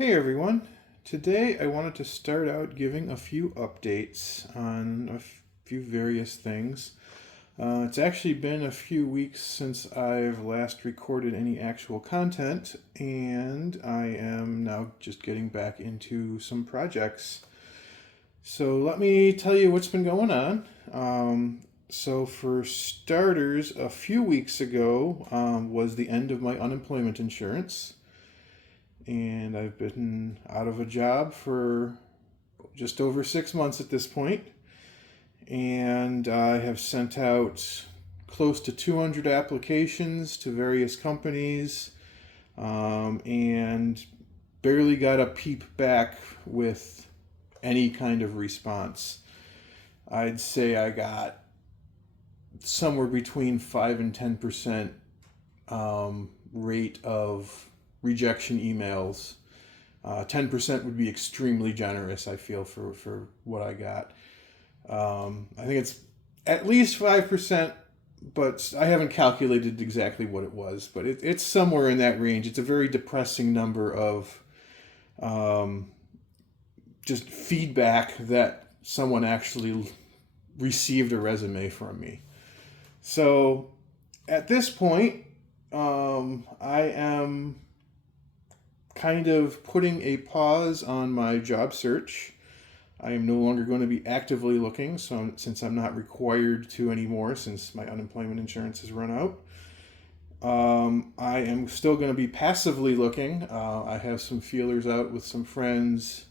Hey everyone. Today I wanted to start out giving a few updates on a few various things. It's actually been a few weeks since I've last recorded any actual content, and I am now just getting back into some projects. So let me tell you what's been going on. For starters, a few weeks ago was the end of my unemployment insurance, and I've been out of a job for just over 6 months at this point, and I have sent out close to 200 applications to various companies, and barely got a peep back with any kind of response. I'd say I got somewhere between 5 and 10% rate of rejection emails. 10% would be extremely generous, I feel, for what I got. I think it's at least 5%, but I haven't calculated exactly what it was, but it's somewhere in that range. It's a very depressing number of just feedback that someone actually received a resume from me. So at this point, I am kind of putting a pause on my job search. I am no longer going to be actively looking, so since I'm not required to anymore, since my unemployment insurance has run out. I am still going to be passively looking. I have some feelers out with some friends,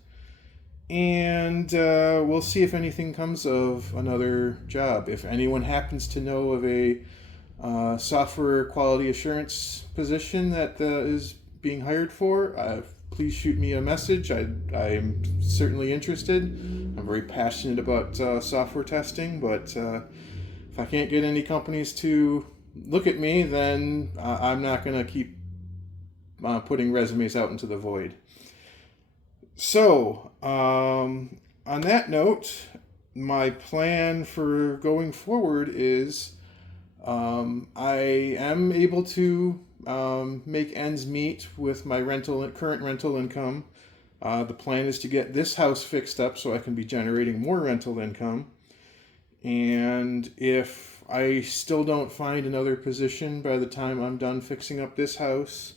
and we'll see if anything comes of another job. If anyone happens to know of a software quality assurance position that is being hired for, please shoot me a message. I am certainly interested. I'm very passionate about software testing, but if I can't get any companies to look at me, then I'm not going to keep putting resumes out into the void. So, on that note, my plan for going forward is I am able to make ends meet with my current rental income. The plan is to get this house fixed up so I can be generating more rental income. And if I still don't find another position by the time I'm done fixing up this house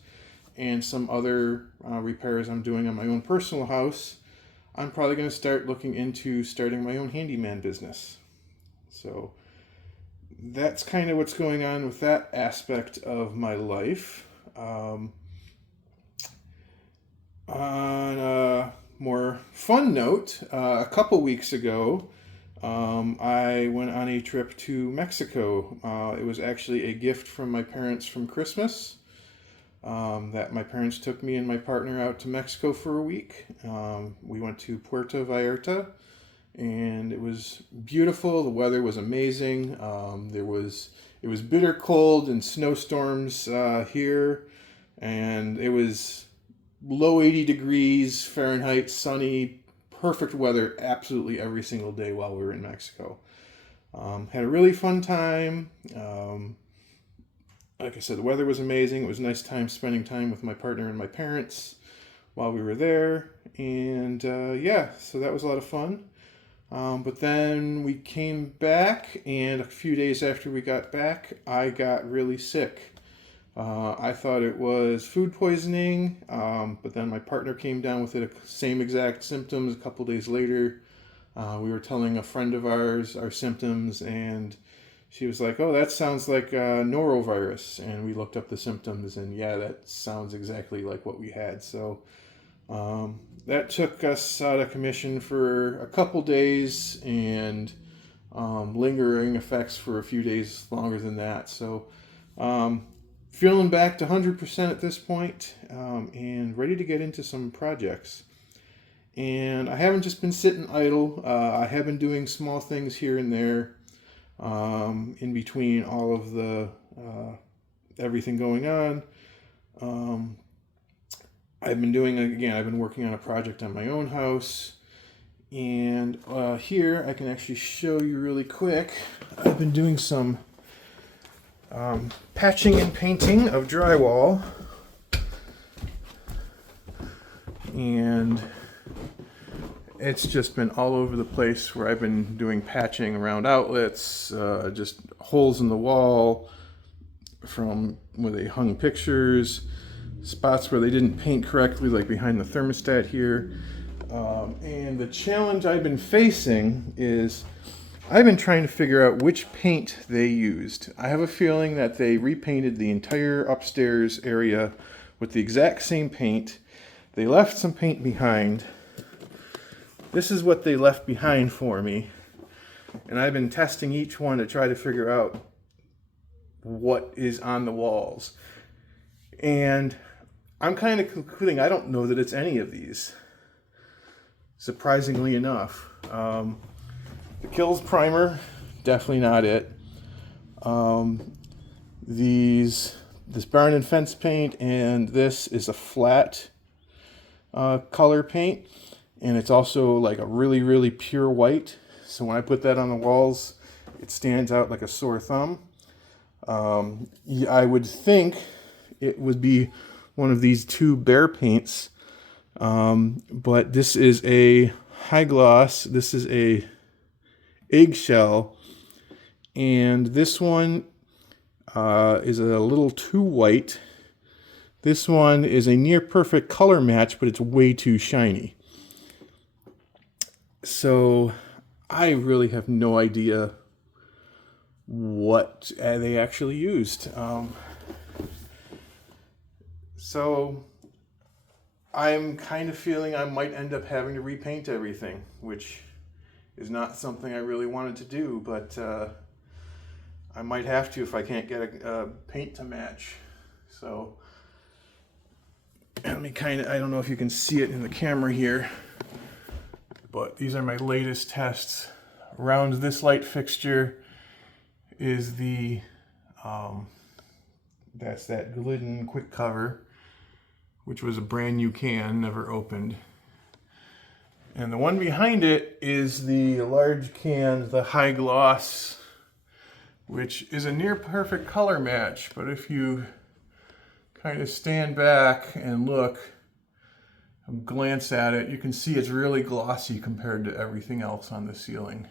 and some other repairs I'm doing on my own personal house, I'm probably going to start looking into starting my own handyman business. So that's kind of what's going on with that aspect of my life. On a more fun note, a couple weeks ago, I went on a trip to Mexico. It was actually a gift from my parents from Christmas. That my parents took me and my partner out to Mexico for a week. We went to Puerto Vallarta, and it was beautiful. The weather was amazing. It was bitter cold and snowstorms here, and it was low 80 degrees Fahrenheit, sunny, perfect weather absolutely every single day while we were in Mexico. Had a really fun time. Like I said, the weather was amazing. It was a nice time spending time with my partner and my parents while we were there. And so that was a lot of fun. But then we came back, and a few days after we got back, I got really sick. I thought it was food poisoning, but then my partner came down with it, same exact symptoms a couple days later. We were telling a friend of ours our symptoms, and she was like, "Oh, that sounds like norovirus." And we looked up the symptoms, and yeah, that sounds exactly like what we had. So that took us out of commission for a couple days, and lingering effects for a few days longer than that. So feeling back to 100% at this point, and ready to get into some projects. And I haven't just been sitting idle. I have been doing small things here and there in between all of the everything going on. I've been working on a project on my own house. And here I can actually show you really quick. I've been doing some patching and painting of drywall. and it's just been all over the place where I've been doing patching around outlets, just holes in the wall from where they hung pictures, spots where they didn't paint correctly, like behind the thermostat here. And the challenge I've been facing is I've been trying to figure out which paint they used. I have a feeling that they repainted the entire upstairs area with the exact same paint. They left some paint behind. This is what they left behind for me. And I've been testing each one to try to figure out what is on the walls. And I'm kind of concluding I don't know that it's any of these, surprisingly enough. The Kills primer, definitely not it. This Barn and Fence paint, and this is a flat color paint, and it's also like a really, really pure white. So when I put that on the walls, it stands out like a sore thumb. I would think it would be one of these two Behr paints, but this is a high gloss. This is a eggshell, and this one is a little too white. This one is a near perfect color match, but it's way too shiny. So I really have no idea what they actually used. So I'm kind of feeling I might end up having to repaint everything, which is not something I really wanted to do, but I might have to if I can't get a paint to match. So let me I don't know if you can see it in the camera here, but these are my latest tests. Around this light fixture is the, that's that Glidden quick cover, which was a brand new can, never opened. And the one behind it is the large can, the high gloss, which is a near perfect color match. But if you kind of stand back and look, glance at it, you can see it's really glossy compared to everything else on the ceiling.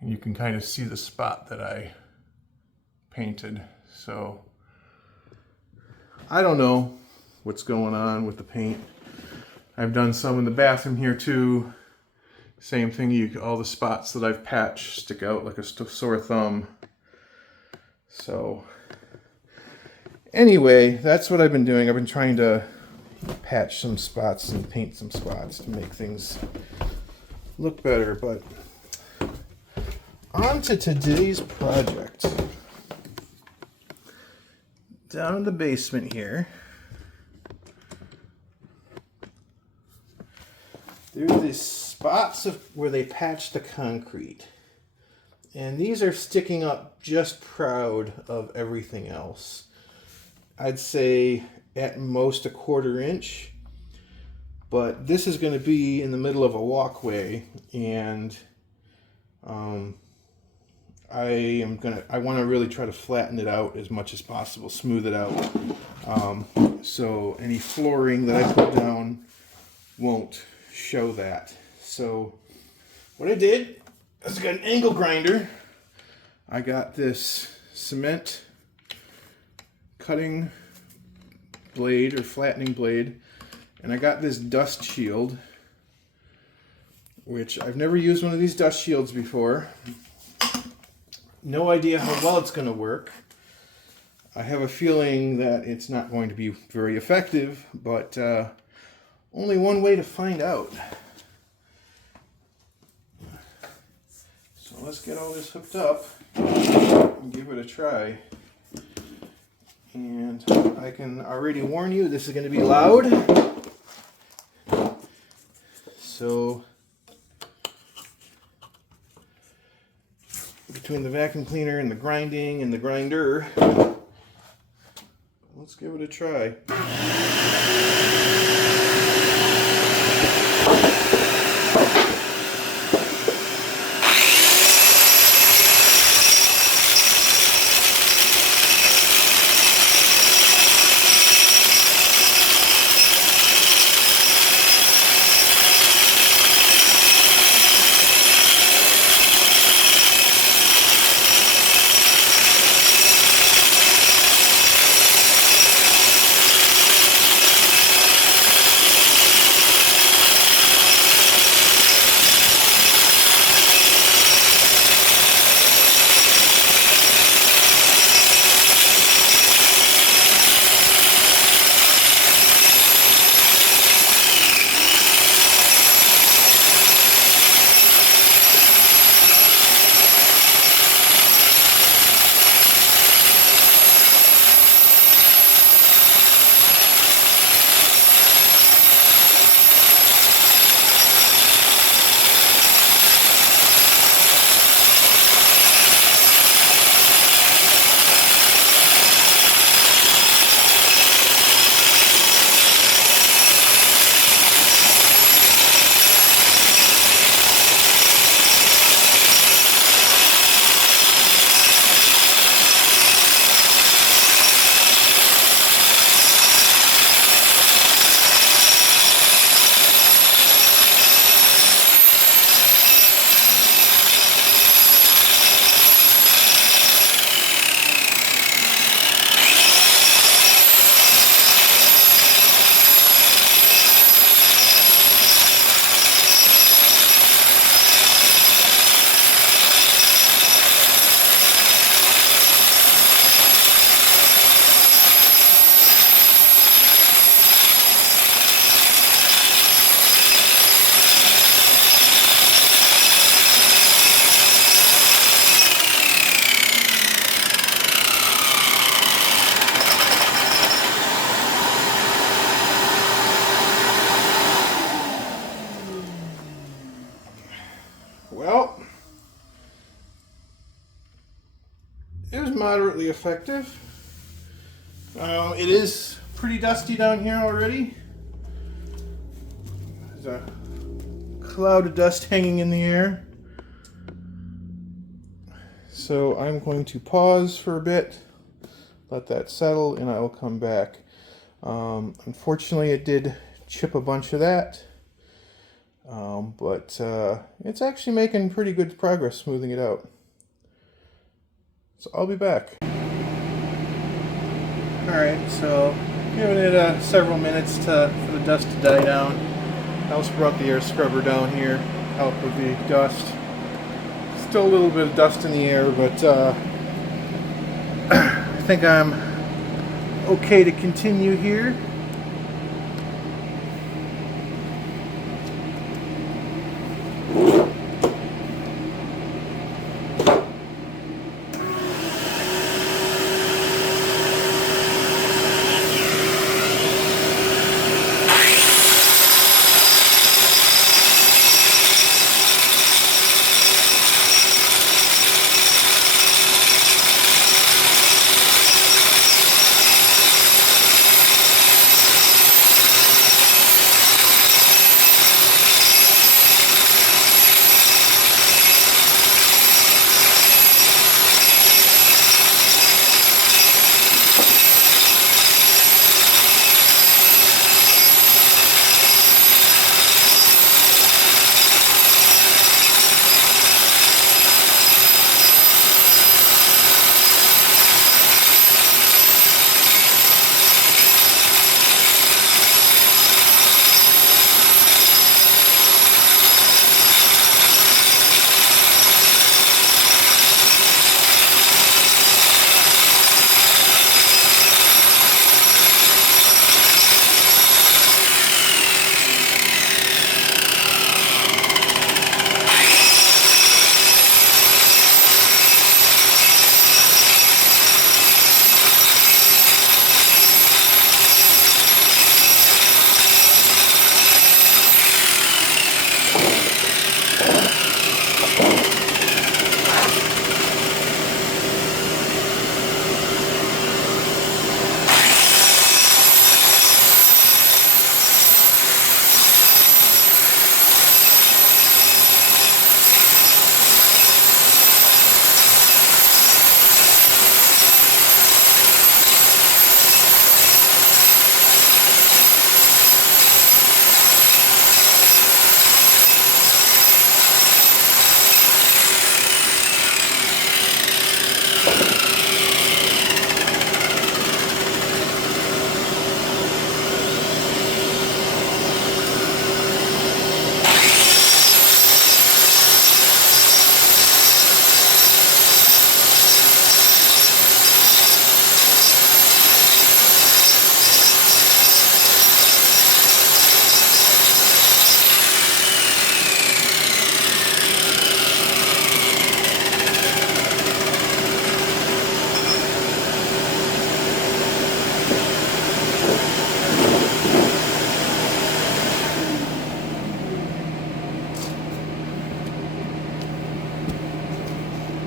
And you can kind of see the spot that I painted. So I don't know what's going on with the paint. I've done some in the bathroom here too. Same thing, all the spots that I've patched stick out like a sore thumb. So anyway, that's what I've been doing. I've been trying to patch some spots and paint some spots to make things look better. But on to today's project. Down in the basement here, there's these spots where they patched the concrete. And these are sticking up just proud of everything else. I'd say at most a 1/4 inch. But this is going to be in the middle of a walkway, and I want to really try to flatten it out as much as possible, smooth it out. So any flooring that I put down won't show that. So what I did is I got an angle grinder. I got this cement cutting blade or flattening blade, and I got this dust shield, which I've never used one of these dust shields before. No idea how well it's going to work. I have a feeling that it's not going to be very effective, but only one way to find out. So let's get all this hooked up and give it a try. And I can already warn you, this is going to be loud. So between the vacuum cleaner and the grinding and the grinder, let's give it a try. moderately effective. It is pretty dusty down here already. There's a cloud of dust hanging in the air. So I'm going to pause for a bit, let that settle, and I will come back. Unfortunately, it did chip a bunch of that, but it's actually making pretty good progress smoothing it out. So I'll be back. Alright, so giving it several minutes for the dust to die down. I also brought the air scrubber down here to help with the dust. Still a little bit of dust in the air, but I think I'm okay to continue here.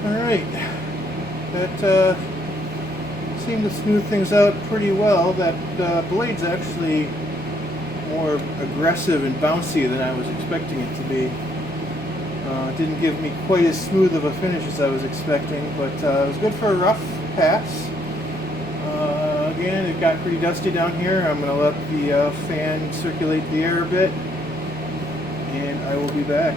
Alright, that seemed to smooth things out pretty well. That blade's actually more aggressive and bouncy than I was expecting it to be. It didn't give me quite as smooth of a finish as I was expecting, but it was good for a rough pass. Again, it got pretty dusty down here. I'm going to let the fan circulate the air a bit, and I will be back.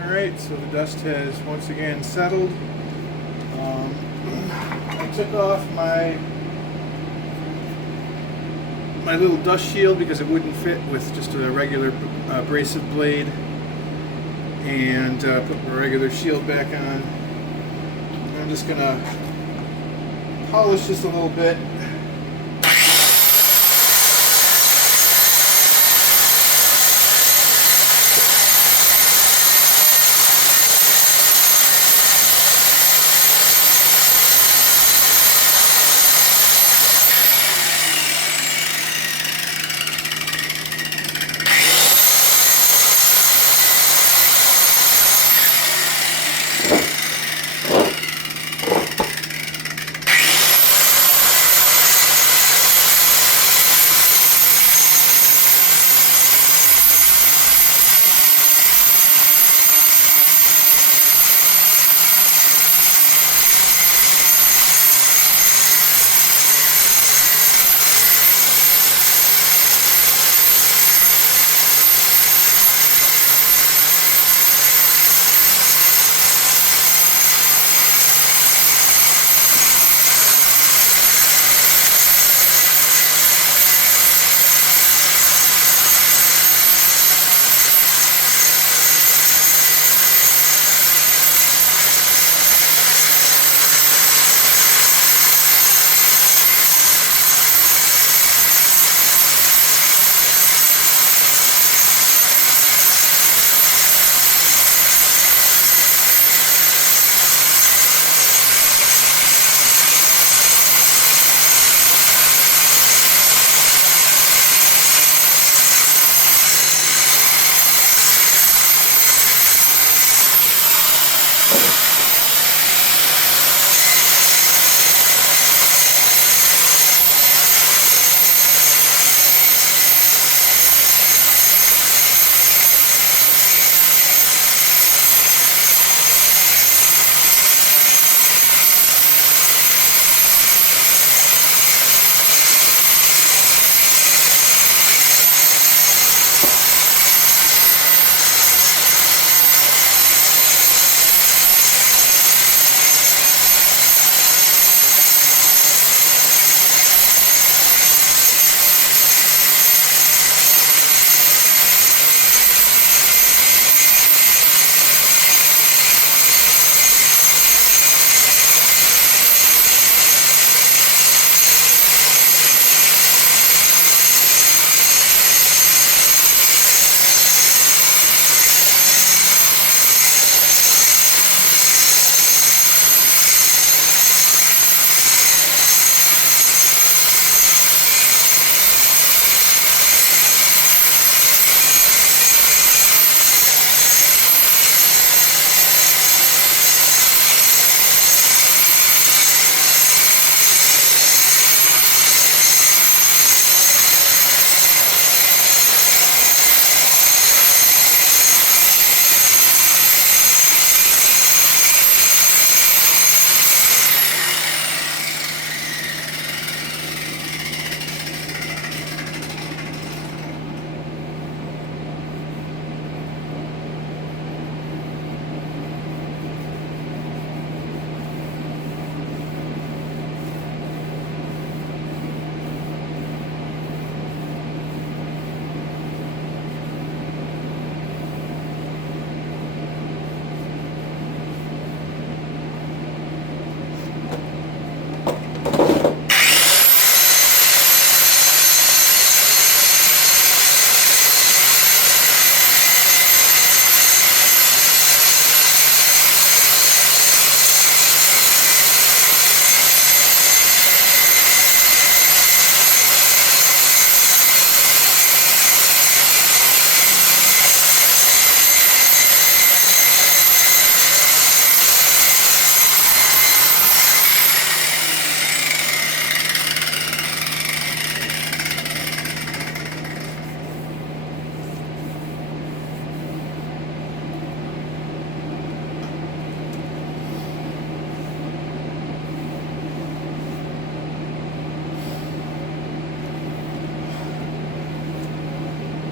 Alright, so the dust has once again settled. I took off my little dust shield because it wouldn't fit with just a regular abrasive blade, and put my regular shield back on. I'm just going to polish this a little bit.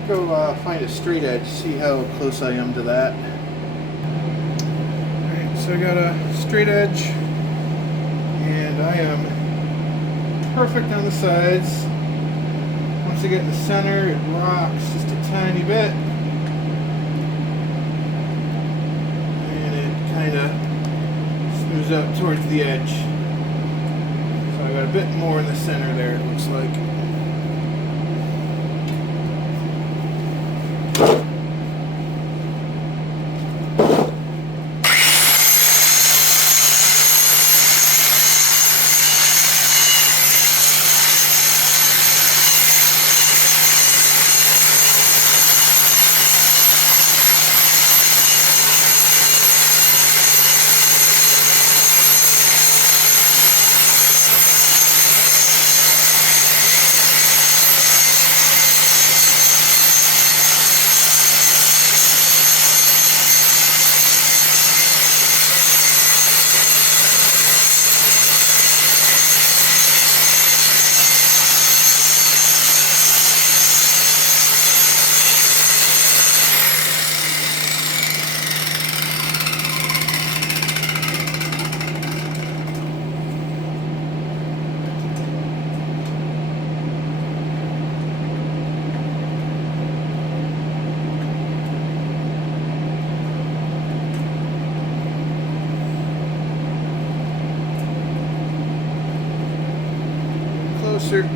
go find a straight edge, see how close I am to that. Alright, so I got a straight edge, and I am perfect on the sides. Once I get in the center, it rocks just a tiny bit. And it kind of smooths out towards the edge. So I got a bit more in the center there, it looks like. Closer.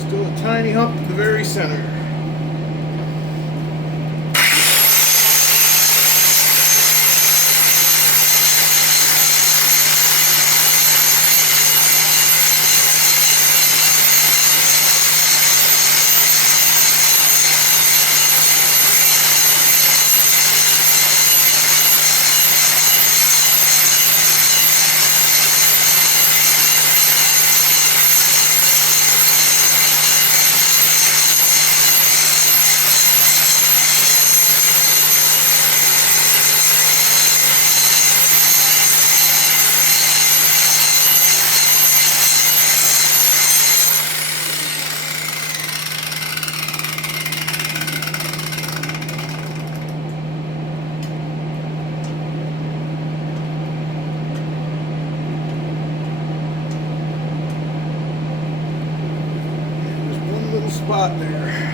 Still a tiny hump in the very center. Spot there.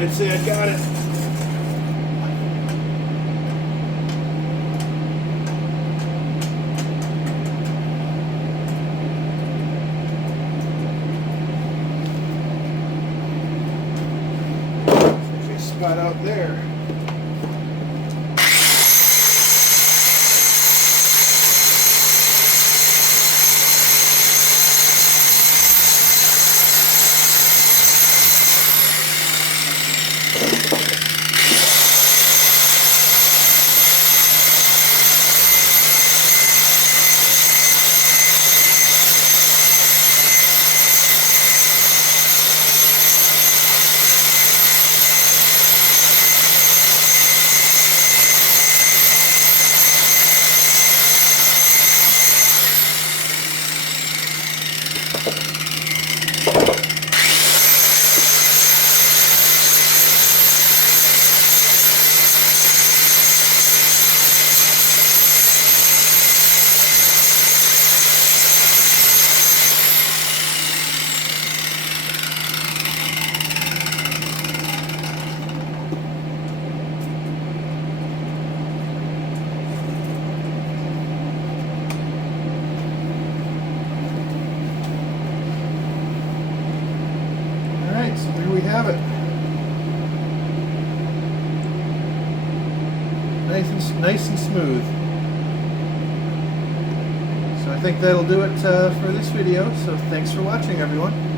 I'd say I got it. There's a spot out there. So there we have it. Nice and smooth. So I think that'll do it for this video. So thanks for watching, everyone.